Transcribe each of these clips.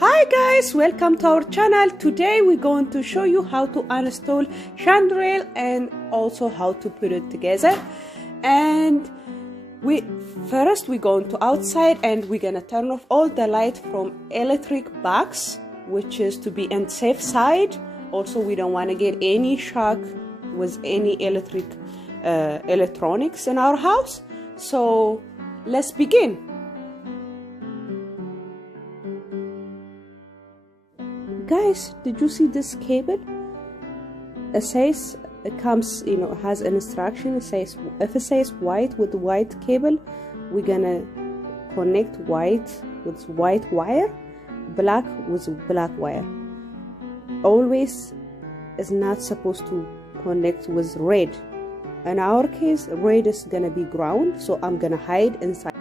Hi guys, welcome to our channel. Today we're going to show you how to uninstall Chandier and also how to put it together. And we're going to outside and we're gonna turn off all the light from electric box, which is to be on safe side. Also, we don't want to get any shock with any electronics in our house. So let's begin. Guys, did you see this cable? It says, it comes, has an instruction. It says, if it says white with white cable, we're gonna connect white with white wire, black with black wire. Always is not supposed to connect with red. In our case, red is gonna be ground, so I'm gonna hide inside.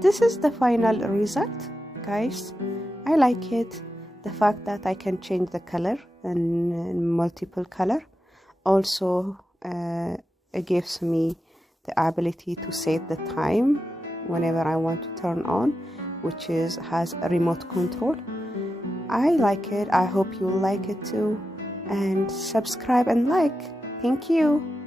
This is the final result, guys. I like it. The fact that I can change the color and multiple color. Also, it gives me the ability to set the time whenever I want to turn on, which has a remote control. I like it. I hope you like it too. And subscribe and like. Thank you.